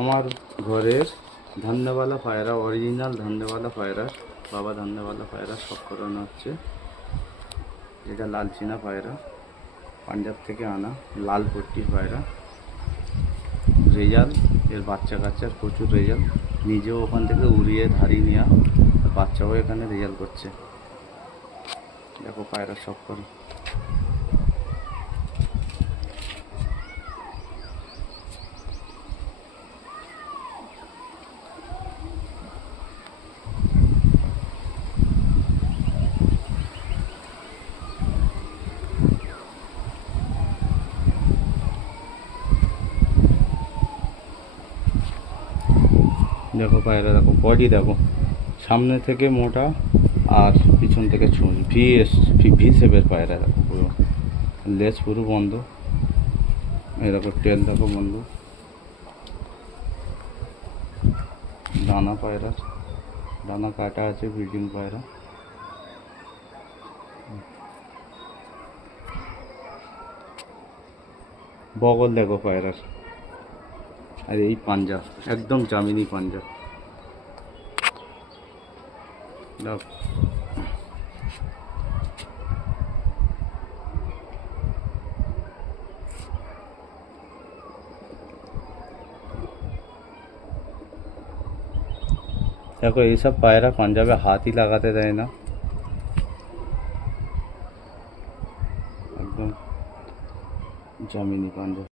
আমার ঘরের ধান্যওয়ালা পায়রা, অরিজিনাল ধান্যওয়ালা পায়রা, বাবা ধান্যওয়ালা পায়রা সব করানো হচ্ছে। এটা লাল চীনা পায়রা, পাঞ্জাব থেকে আনা লাল পট্টির পায়রা। রেজাল্ট এর বাচ্চা কাচ্চার প্রচুর রেজাল্ট, নিজেও ওখান থেকে উড়িয়ে ধারি নেওয়া, বাচ্চাও এখানে রেজাল্ট করছে। দেখো পায়রা সব করে। দেখো পায়রা, দেখো বডি দেখো, সামনে থেকে মোটা আর পিছন থেকে ছুঁচ, ভি শেপের পায়রা। দেখো পুরো লেজ পুরো বন্ধ, এই দেখো টেল দেখো বন্ধু। ডানা পায়রার ডানা কাটা আছে, ব্রিডিং পায়রা। বগল দেখো পায়রার, আর এই পাঞ্জা একদম জামিনি পাঞ্জা। দেখো দেখো এইসব পায়রা পাঞ্জাবে হাতই লাগাতে দেয় না, একদম জামিনি পাঞ্জা।